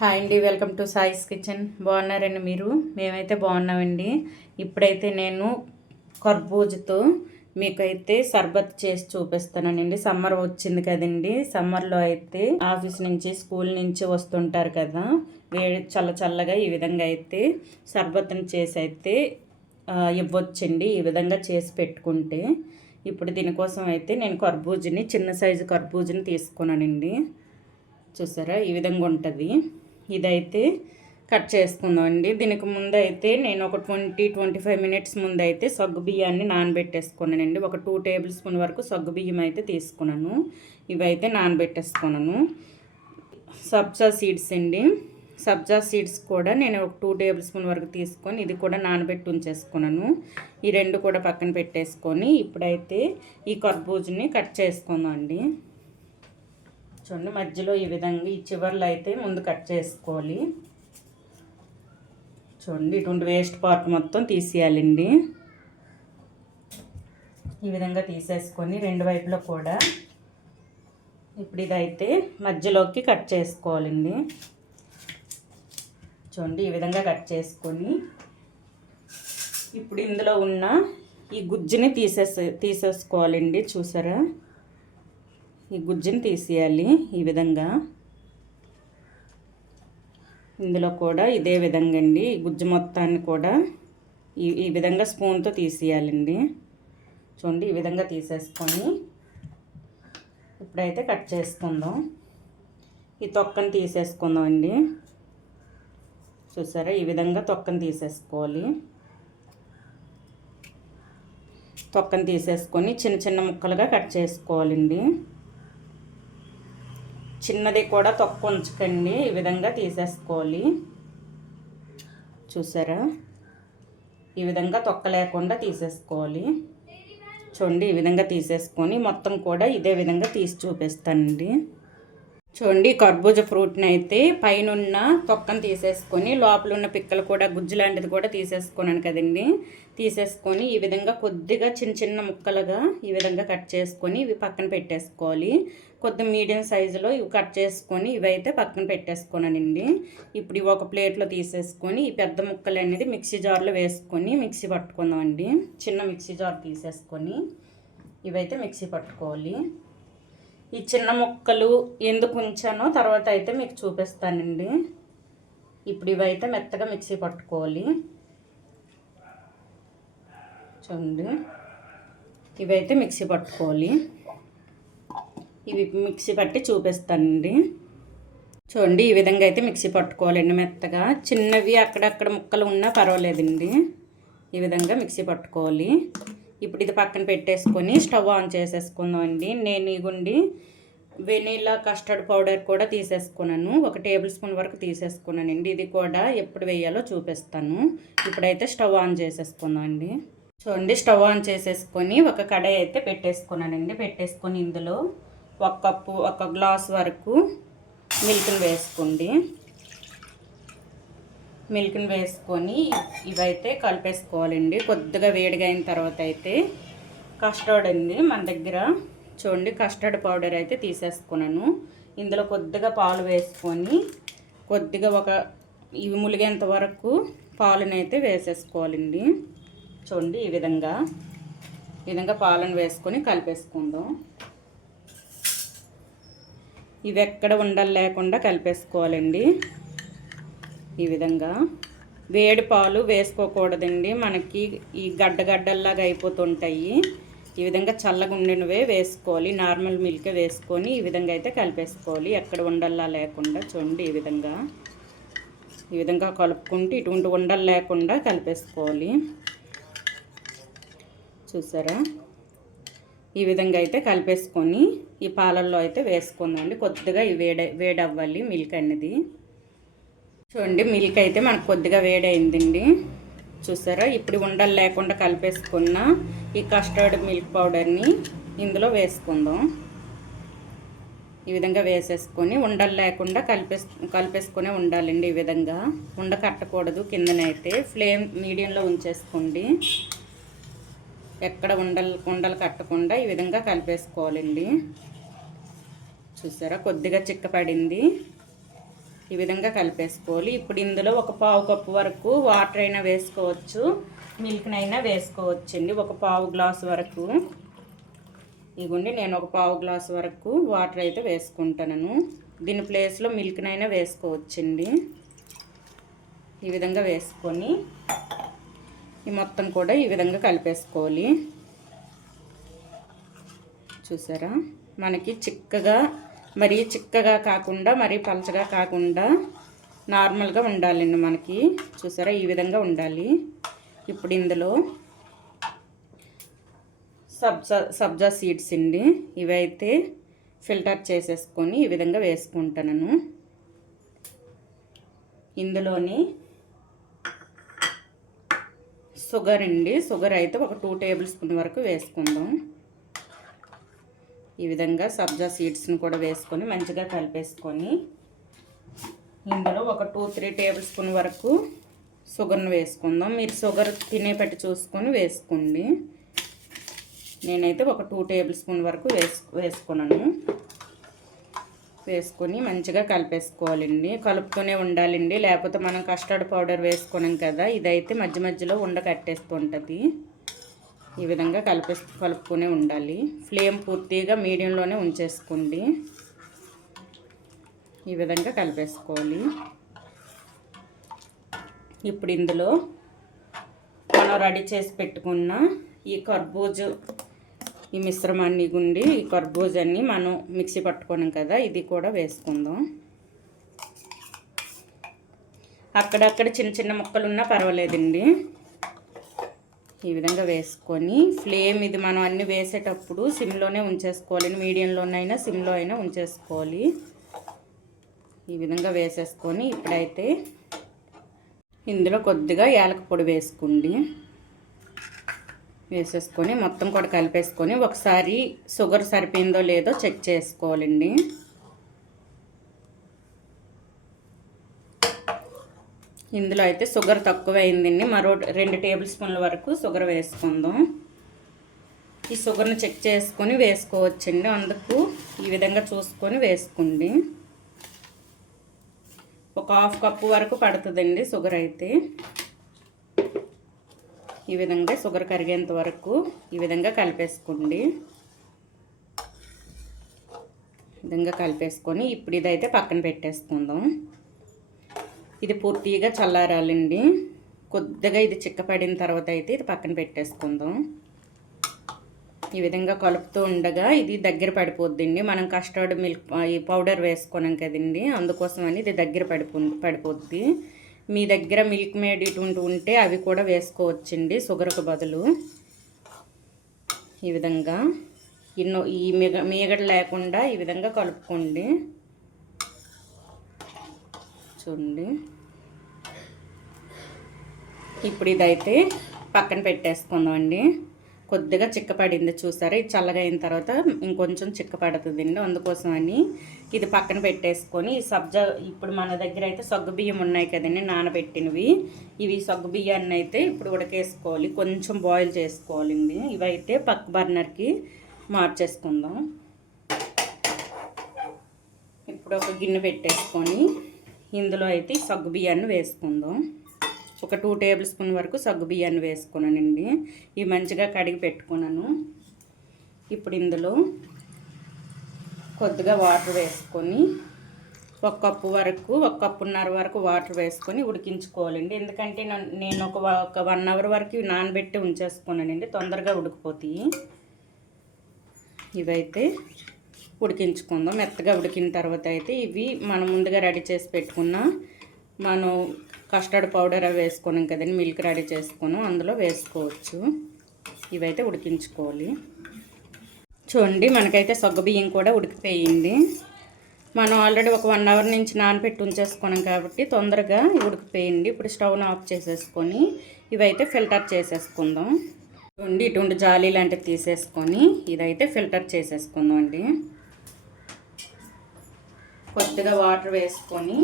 Hi అండి, welcome to సాయిస్ kitchen. బాగున్నారండి మీరు? మేమైతే బాగున్నామండి. ఇప్పుడైతే నేను కర్బూజతో మీకైతే సర్బత్ చేసి చూపిస్తానండి. సమ్మర్ వచ్చింది కదండి. సమ్మర్లో అయితే ఆఫీస్ నుంచి స్కూల్ నుంచి వస్తుంటారు కదా, వేడి చల్లగా ఈ విధంగా అయితే సర్బత్ని చేసి అయితే ఇవ్వచ్చండి. ఈ విధంగా చేసి పెట్టుకుంటే. ఇప్పుడు దీనికోసం అయితే నేను కర్బూజని, చిన్న సైజు కర్బూజని తీసుకున్నానండి. చూసారా, ఈ విధంగా ఉంటుంది. ఇదైతే కట్ చేసుకుందామండి. దీనికి ముందు అయితే నేను ఒక 25 మినిట్స్ ముందు అయితే సగ్గు బియ్యాన్ని నానబెట్టేసుకున్నానండి. ఒక 2 టేబుల్ స్పూన్ వరకు సగ్గు బియ్యం అయితే తీసుకున్నాను. ఇవైతే నానబెట్టేసుకున్నాను. సబ్జా సీడ్స్ అండి. సబ్జా సీడ్స్ కూడా నేను ఒక 2 టేబుల్ స్పూన్ వరకు తీసుకొని ఇది కూడా నానబెట్టి ఉంచేసుకున్నాను. ఈ రెండు కూడా పక్కన పెట్టేసుకొని ఇప్పుడైతే ఈ కర్బూజని కట్ చేసుకుందాం అండి. చూడండి, మధ్యలో ఈ విధంగా ఈ చివర్లో అయితే ముందు కట్ చేసుకోవాలి. చూడండి, ఇటువంటి వేస్ట్ పార్ట్ మొత్తం తీసేయాలండి. ఈ విధంగా తీసేసుకొని రెండు వైపులో కూడా ఇప్పుడు ఇదైతే మధ్యలోకి కట్ చేసుకోవాలండి. చూడండి, ఈ విధంగా కట్ చేసుకొని ఇప్పుడు ఇందులో ఉన్న ఈ గుజ్జుని తీసేసుకోవాలండి. చూసారా, ఈ గుజ్జుని తీసేయాలి. ఈ విధంగా ఇందులో కూడా ఇదే విధంగా అండి ఈ గుజ్జు మొత్తాన్ని కూడా ఈ విధంగా స్పూన్తో తీసేయాలండి. చూడండి, ఈ విధంగా తీసేసుకొని ఇప్పుడైతే కట్ చేసుకుందాం. ఈ తొక్కను తీసేసుకుందాం అండి. చూసారా, ఈ విధంగా తొక్కను తీసేసుకోవాలి. తొక్కను తీసేసుకొని చిన్న చిన్న ముక్కలుగా కట్ చేసుకోవాలండి. చిన్నది కూడా తొక్క ఉంచకండి, ఈ విధంగా తీసేసుకోవాలి. చూసారా, ఈ విధంగా తొక్క లేకుండా తీసేసుకోవాలి. చూడండి, ఈ విధంగా తీసేసుకొని మొత్తం కూడా ఇదే విధంగా తీసి చూపిస్తానండి. చూడండి, కర్బూజా ఫ్రూట్ని అయితే పైన తొక్కను తీసేసుకొని లోపల ఉన్న పిక్కలు కూడా గుజ్జు లాంటిది కూడా తీసేసుకున్నాను కదండి. తీసేసుకొని ఈ విధంగా కొద్దిగా చిన్న చిన్న ముక్కలుగా ఈ విధంగా కట్ చేసుకొని ఇవి పక్కన పెట్టేసుకోవాలి. కొద్దిగా మీడియం సైజులో ఇవి కట్ చేసుకొని ఇవైతే పక్కన పెట్టేసుకున్నానండి. ఇప్పుడు ఇవి ఒక ప్లేట్లో తీసేసుకొని ఈ పెద్ద ముక్కలు అనేది మిక్సీ జార్లో వేసుకొని మిక్సీ పట్టుకుందామండి. చిన్న మిక్సీ జార్ తీసేసుకొని ఇవైతే మిక్సీ పట్టుకోవాలి. ఈ చిన్న ముక్కలు ఎందుకు ఉంచానో తర్వాత అయితే మీకు చూపిస్తానండి. ఇప్పుడు ఇవైతే మెత్తగా మిక్సీ పట్టుకోవాలి. చూడండి, ఇవైతే మిక్సీ పట్టుకోవాలి. ఇవి మిక్సీ పట్టి చూపిస్తానండి. చూడండి, ఈ విధంగా అయితే మిక్సీ పట్టుకోవాలండి మెత్తగా. చిన్నవి అక్కడక్కడ ముక్కలు ఉన్నా పర్వాలేదండి. ఈ విధంగా మిక్సీ పట్టుకోవాలి. ఇప్పుడు ఇది పక్కన పెట్టేసుకొని స్టవ్ ఆన్ చేసేసుకుందాం అండి. నేను ఇగుండి వెనీలా కస్టర్డ్ పౌడర్ కూడా తీసేసుకున్నాను. ఒక టేబుల్ స్పూన్ వరకు తీసేసుకున్నానండి. ఇది కూడా ఎప్పుడు వేయాలో చూపిస్తాను. ఇప్పుడైతే స్టవ్ ఆన్ చేసేసుకుందాం అండి. చూడండి, స్టవ్ ఆన్ చేసేసుకొని ఒక కడాయి అయితే పెట్టేసుకున్నానండి. పెట్టేసుకొని ఇందులో ఒక గ్లాస్ వరకు మిల్క్ని వేసుకోండి. మిల్క్ని వేసుకొని ఇవైతే కలిపేసుకోవాలండి. కొద్దిగా వేడిగా అయిన తర్వాత అయితే కస్టర్డ్ ఉంది మన దగ్గర. చూడండి, కస్టర్డ్ పౌడర్ అయితే తీసేసుకున్నాను. ఇందులో కొద్దిగా పాలు వేసుకొని కొద్దిగా ఇవి ములిగేంత వరకు పాలను అయితే వేసేసుకోవాలండి. చూడండి, ఈ విధంగా పాలను వేసుకొని కలిపేసుకుందాం. ఇవి ఎక్కడ ఉండలు లేకుండా కలిపేసుకోవాలండి. ఈ విధంగా వేడి పాలు వేసుకోకూడదండి, మనకి ఈ గడ్డల్లాగా అయిపోతుంటాయి. ఈ విధంగా చల్లగా ఉండినవే వేసుకోవాలి. నార్మల్ మిల్కే వేసుకొని ఈ విధంగా అయితే కలిపేసుకోవాలి, ఎక్కడ ఉండల్లా లేకుండా. చూడండి, ఈ విధంగా కలుపుకుంటూ ఇటువంటి ఉండలు లేకుండా కలిపేసుకోవాలి. చూసారా, ఈ విధంగా అయితే కలిపేసుకొని ఈ పాలల్లో అయితే వేసుకుందండి. కొద్దిగా వేడి అవ్వాలి మిల్క్ అనేది. చూడండి, మిల్క్ అయితే మనకు కొద్దిగా వేడైందండి. చూసారా, ఇప్పుడు ఉండలు లేకుండా కలిపేసుకున్న ఈ కస్టర్డ్ మిల్క్ పౌడర్ని ఇందులో వేసుకుందాం. ఈ విధంగా వేసేసుకొని ఉండలు లేకుండా కలిపేసుకునే ఉండాలండి. ఈ విధంగా కట్టకూడదు. కిందనైతే ఫ్లేమ్ మీడియంలో ఉంచేసుకోండి. ఎక్కడ ఉండలు కట్టకుండా ఈ విధంగా కలిపేసుకోవాలండి. చూసారా, కొద్దిగా చిక్కపడింది. ఈ విధంగా కలిపేసుకోవాలి. ఇప్పుడు ఇందులో ఒక పావు కప్పు వరకు వాటర్ అయినా వేసుకోవచ్చు, మిల్క్నైనా వేసుకోవచ్చండి. ఒక పావు గ్లాసు వరకు ఇవ్వండి, నేను ఒక పావు గ్లాసు వరకు వాటర్ అయితే వేసుకుంటాను. దీని ప్లేస్లో మిల్క్నైనా వేసుకోవచ్చండి. ఈ విధంగా వేసుకొని ఈ మొత్తం కూడా ఈ విధంగా కలిపేసుకోవాలి. చూసారా, మనకి చిక్కగా, మరీ చిక్కగా కాకుండా మరీ పలచగా కాకుండా నార్మల్గా ఉండాలండి మనకి. చూసారా, ఈ ఉండాలి. ఇప్పుడు ఇందులో సబ్జా సీడ్స్ అండి, ఇవైతే ఫిల్టర్ చేసేసుకొని ఈ విధంగా వేసుకుంటాను. ఇందులోని షుగర్ అండి, షుగర్ అయితే ఒక 2 టేబుల్ స్పూన్ వరకు వేసుకుందాం. ఈ విధంగా సబ్జా సీడ్స్ని కూడా వేసుకొని మంచిగా కలిపేసుకొని ఇందులో ఒక 2-3 టేబుల్ స్పూన్ వరకు షుగర్ని వేసుకుందాం. మీరు షుగర్ తినేపట్టి చూసుకొని వేసుకోండి. నేనైతే ఒక 2 టేబుల్ స్పూన్ వరకు వేసుకున్నాను. వేసుకొని మంచిగా కలిపేసుకోవాలండి. కలుపుతూనే ఉండాలండి, లేకపోతే మనం కస్టర్డ్ పౌడర్ వేసుకున్నాం కదా, ఇదైతే మధ్య మధ్యలో కట్టేస్తుంటుంది. ఈ విధంగా కలుపుతూనే ఉండాలి. ఫ్లేమ్ పూర్తిగా మీడియంలోనే ఉంచేసుకోండి. ఈ విధంగా కలిపేసుకోవాలి. ఇప్పుడు ఇందులో మనం రెడీ చేసి పెట్టుకున్న ఈ మిశ్రమాన్ని గుండి ఈ కర్బూజాన్ని మనం మిక్సీ పట్టుకున్నాం కదా, ఇది కూడా వేసుకుందాం. అక్కడక్కడ చిన్న చిన్న ముక్కలు ఉన్నా పర్వాలేదండి. ఈ విధంగా వేసుకొని ఫ్లేమ్ ఇది మనం అన్నీ వేసేటప్పుడు సిమ్లోనే ఉంచేసుకోవాలి. మీడియంలోనైనా సిమ్లో అయినా ఉంచేసుకోవాలి. ఈ విధంగా వేసేసుకొని ఇప్పుడైతే ఇందులో కొద్దిగా యాలక పొడి వేసేసుకొని మొత్తం కూడా కలిపేసుకొని ఒకసారి షుగర్ సరిపోయిందో లేదో చెక్ చేసుకోవాలండి. ఇందులో అయితే షుగర్ తక్కువ అయిందండి, మరో 2 టేబుల్ స్పూన్ల వరకు షుగర్ వేసుకుందాం. ఈ షుగర్ని చెక్ చేసుకొని వేసుకోవచ్చండి, అందుకు ఈ విధంగా చూసుకొని వేసుకోండి. ఒక 1/2 కప్పు వరకు పడుతుందండి షుగర్ అయితే. ఈ విధంగా షుగర్ కరిగేంత వరకు ఈ విధంగా కలిపేసుకోండి. ఈ విధంగా కలిపేసుకొని ఇప్పుడు ఇదైతే పక్కన పెట్టేసుకుందాం. ఇది పూర్తిగా చల్లారాలండి. కొద్దిగా ఇది చిక్కపడిన తర్వాత అయితే ఇది పక్కన పెట్టేసుకుందాం. ఈ విధంగా కలుపుతూ ఉండగా ఇది దగ్గర పడిపోద్దండి. మనం కస్టర్డ్ మిల్క్ ఈ పౌడర్ వేసుకున్నాం కదండి, అందుకోసమని ఇది దగ్గర పడిపోద్ది. మీ దగ్గర మిల్క్ మేడ్ ఇటువంటి ఉంటే అవి కూడా వేసుకోవచ్చండి షుగర్కు బదులు. ఈ విధంగా ఈ మీగడ లేకుండా ఈ విధంగా కలుపుకోండి. చూడండి, ఇప్పుడు ఇదైతే పక్కన పెట్టేసుకుందాం అండి. కొద్దిగా చిక్కపడింది చూసారా, ఇది చల్లగా అయిన తర్వాత ఇంకొంచెం చిక్కపడుతుందండి, అందుకోసమని ఇది పక్కన పెట్టేసుకొని ఇప్పుడు మన దగ్గర అయితే సగ్గుబియ్యం ఉన్నాయి కదండి నానబెట్టినవి, ఇవి సగ్గుబియ్యాన్ని అయితే ఇప్పుడు ఉడకేసుకోవాలి, కొంచెం బాయిల్ చేసుకోవాలండి. ఇవైతే పక్క బర్నర్కి మార్చేసుకుందాం. ఇప్పుడు ఒక గిన్నె పెట్టేసుకొని ఇందులో అయితే సగ్గుబియ్యాన్ని వేసుకుందాం. ఒక 2 టేబుల్ స్పూన్ వరకు సగ్గుబియ్యాన్ని వేసుకున్నానండి. ఇవి మంచిగా కడిగి పెట్టుకున్నాను. ఇప్పుడు ఇందులో కొద్దిగా వాటర్ వేసుకొని 1 కప్పు వరకు 1 కప్పున్నర వరకు వాటర్ వేసుకొని ఉడికించుకోవాలండి. ఎందుకంటే నేను ఒక 1 అవర్ వరకు నానబెట్టి ఉంచేసుకున్నానండి, తొందరగా ఉడికిపోతాయి. ఇవైతే ఉడికించుకుందాం. మెత్తగా ఉడికిన తర్వాత అయితే ఇవి మనం ముందుగా రెడీ చేసి పెట్టుకున్న మనం కస్టర్డ్ పౌడర్ అవి వేసుకున్నాం కదండి, మిల్క్ రెడీ చేసుకున్నాం, అందులో వేసుకోవచ్చు. ఇవైతే ఉడికించుకోవాలి. చూడండి, మనకైతే సగ్గుబియ్యం కూడా ఉడికిపోయింది. మనం ఆల్రెడీ ఒక 1 అవర్ నుంచి నానబెట్టి ఉంచేసుకున్నాం కాబట్టి తొందరగా ఉడికిపోయింది. ఇప్పుడు స్టవ్ను ఆఫ్ చేసేసుకొని ఇవైతే ఫిల్టర్ చేసేసుకుందాం. చూడండి, ఇటువంటి జాలీ లాంటివి తీసేసుకొని ఇదైతే ఫిల్టర్ చేసేసుకుందాం అండి. కొద్దిగా వాటర్ వేసుకొని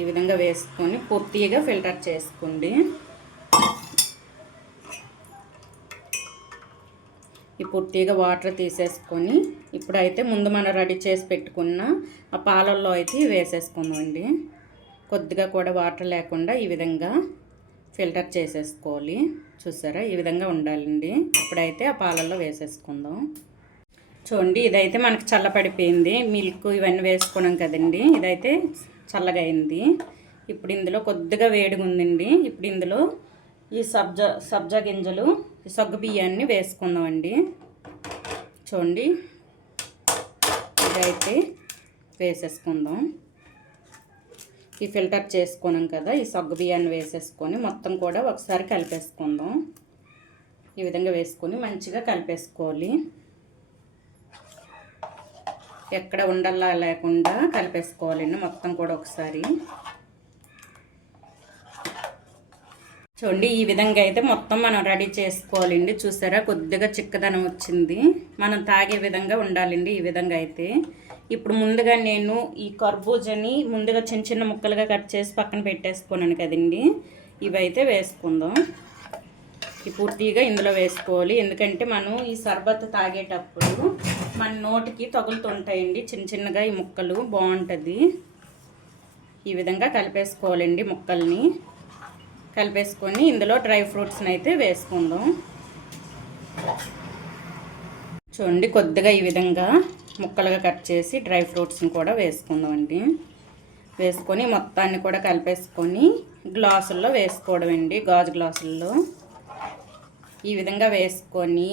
ఈ విధంగా వేసుకొని పూర్తిగా ఫిల్టర్ చేసుకోండి. ఈ పూర్తిగా వాటర్ తీసేసుకొని ఇప్పుడైతే ముందు మనం రెడీ చేసి పెట్టుకున్న ఆ పాలల్లో అయితే వేసేసుకుందామండి. కొద్దిగా కూడా వాటర్ లేకుండా ఈ విధంగా ఫిల్టర్ చేసేసుకోవాలి. చూసారా, ఈ విధంగా ఉండాలండి. ఇప్పుడైతే ఆ పాలల్లో వేసేసుకుందాం. చూడండి, ఇదైతే మనకు చల్లపడిపోయింది. మిల్క్ ఇవన్నీ వేసుకున్నాం కదండి, ఇదైతే చల్లగా అయింది. ఇప్పుడు ఇందులో కొద్దిగా వేడిగా ఉందండి. ఇప్పుడు ఇందులో ఈ సబ్జా గింజలు, ఈ సగ్గు బియ్యాన్ని వేసుకుందామండి. చూడండి, ఇదైతే వేసేసుకుందాం. ఈ ఫిల్టర్ చేసుకున్నాం కదా, ఈ సగ్గు బియ్యాన్ని వేసేసుకొని మొత్తం కూడా ఒకసారి కలిపేసుకుందాం. ఈ విధంగా వేసుకొని మంచిగా కలిపేసుకోవాలి. ఎక్కడ ఉండల్లా లేకుండా కలిపేసుకోవాలండి మొత్తం కూడా ఒకసారి. చూడండి, ఈ విధంగా అయితే మొత్తం మనం రెడీ చేసుకోవాలండి. చూసారా, కొద్దిగా చిక్కదనం వచ్చింది. మనం తాగే విధంగా ఉండాలండి ఈ విధంగా అయితే. ఇప్పుడు ముందుగా నేను ఈ కర్బూజాని ముందుగా చిన్న చిన్న ముక్కలుగా కట్ చేసి పక్కన పెట్టేసుకున్నాను కదండి, ఇవైతే వేసుకుందాం. ఈ పూర్తిగా ఇందులో వేసుకోవాలి. ఎందుకంటే మనం ఈ సర్బత్ తాగేటప్పుడు మన నోటికి తగులుతుంటాయండి చిన్న చిన్నగా ఈ ముక్కలు, బాగుంటుంది. ఈ విధంగా కలిపేసుకోవాలండి. ముక్కల్ని కలిపేసుకొని ఇందులో డ్రై ఫ్రూట్స్ని అయితే వేసుకుందాం. చూడండి, కొద్దిగా ఈ విధంగా ముక్కలుగా కట్ చేసి డ్రై ఫ్రూట్స్ని కూడా వేసుకుందామండి. వేసుకొని మొత్తాన్ని కూడా కలిపేసుకొని గ్లాసుల్లో వేసుకోవడం అండి, గాజు గ్లాసుల్లో. ఈ విధంగా వేసుకొని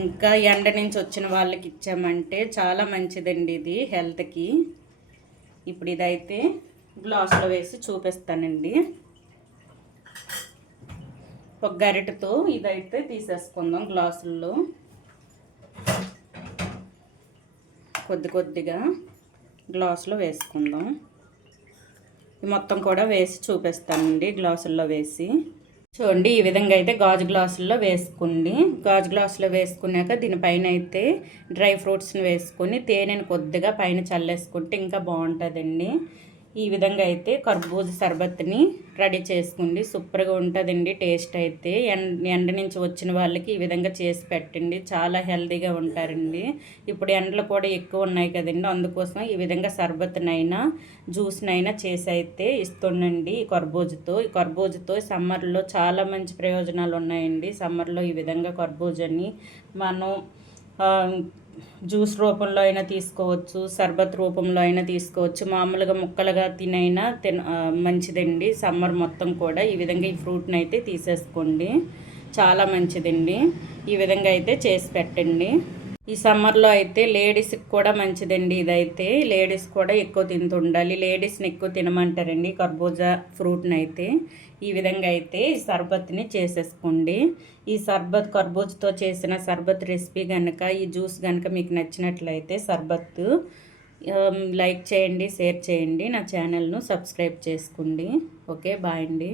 ఇంకా ఎండ నుంచి వచ్చిన వాళ్ళకి ఇచ్చామంటే చాలా మంచిదండి ఇది హెల్త్కి. ఇప్పుడు ఇదైతే గ్లాసులో వేసి చూపిస్తానండి. ఒక గరిటెతో ఇదైతే తీసేసుకుందాం గ్లాసుల్లో. కొద్దిగా గ్లాసులో వేసుకుందాం. మొత్తం కూడా వేసి చూపిస్తానండి గ్లాసుల్లో వేసి. చూడండి, ఈ విధంగా అయితే గాజు గ్లాసుల్లో వేసుకోండి. గాజు గ్లాసులో వేసుకున్నాక దీనిపైన అయితే డ్రై ఫ్రూట్స్ని వేసుకొని తేనెను కొద్దిగా పైన చల్లేసుకుంటే ఇంకా బాగుంటుందండి. ఈ విధంగా అయితే కర్బూజా సర్బత్ని రెడీ చేసుకోండి. సూపర్గా ఉంటుందండి టేస్ట్ అయితే. ఎండ నుంచి వచ్చిన వాళ్ళకి ఈ విధంగా చేసి పెట్టండి, చాలా హెల్తీగా ఉంటారండి. ఇప్పుడు ఎండలు కూడా ఎక్కువ ఉన్నాయి కదండి, అందుకోసం ఈ విధంగా సర్బత్నైనా జ్యూస్నైనా చేసి అయితే ఇస్తుండండి. ఈ కర్బూజాతో సమ్మర్లో చాలా మంచి ప్రయోజనాలు ఉన్నాయండి. సమ్మర్లో ఈ విధంగా కర్బూజాని మనం జ్యూస్ రూపంలో అయినా తీసుకోవచ్చు, సర్బత్ రూపంలో అయినా తీసుకోవచ్చు, మామూలుగా ముక్కలుగా తినైనా మంచిదండి. సమ్మర్ మొత్తం కూడా ఈ విధంగా ఈ ఫ్రూట్ని అయితే తీసేసుకోండి, చాలా మంచిదండి. ఈ విధంగా అయితే చేసి పెట్టండి. ఈ సమ్మర్లో అయితే లేడీస్కి కూడా మంచిదండి. ఇదైతే లేడీస్ కూడా ఎక్కువ తింటుండాలి. లేడీస్ని ఎక్కువ తినమంటారండి కర్బూజా ఫ్రూట్ని అయితే. ఈ విధంగా అయితే ఈ సర్బత్ని చేసేసుకోండి. ఈ సర్బత్ కర్బూజాతో చేసిన సర్బత్ రెసిపీ కనుక, ఈ జ్యూస్ కనుక మీకు నచ్చినట్లయితే సర్బత్ లైక్ చేయండి, షేర్ చేయండి, నా ఛానల్ను సబ్స్క్రైబ్ చేసుకోండి. ఓకే, బాయ్ అండి.